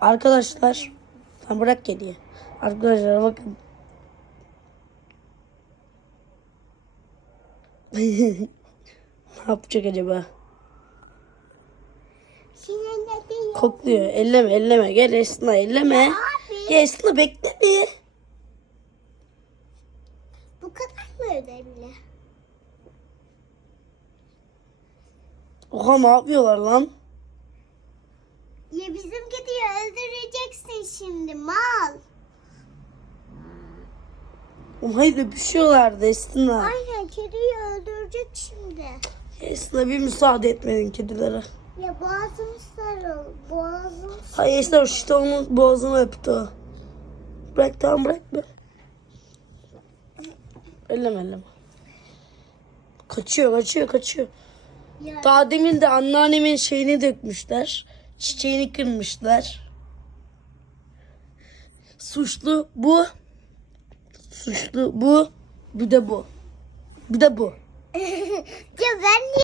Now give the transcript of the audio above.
Arkadaşlar. Tam bırak kediyi. Arkadaşlar bakın. ne yapacak acaba? Kokluyor. Elleme elleme. Gel Esna elleme. Gel Esna bekle bir. Bu kadar mı önemli? Oha ne yapıyorlar lan? Ya bizim kediyi öldüreceksin şimdi mal. Hayır öpüşüyorlardı Esna. Aynen kediyi öldürecek şimdi. Esna bir müsaade etmedin kedilere. Ya boğazım sarıl. Boğazım Hayır Esna işte onun boğazını öptü o. Bırak tamam bırak be. Elleme elleme. Kaçıyor kaçıyor kaçıyor. Ya Daha demin de anneannemin şeyini dökmüşler. Çiçeğini kırmışlar. Suçlu bu. Suçlu bu. Bir de bu. Bir de bu. ya ben niye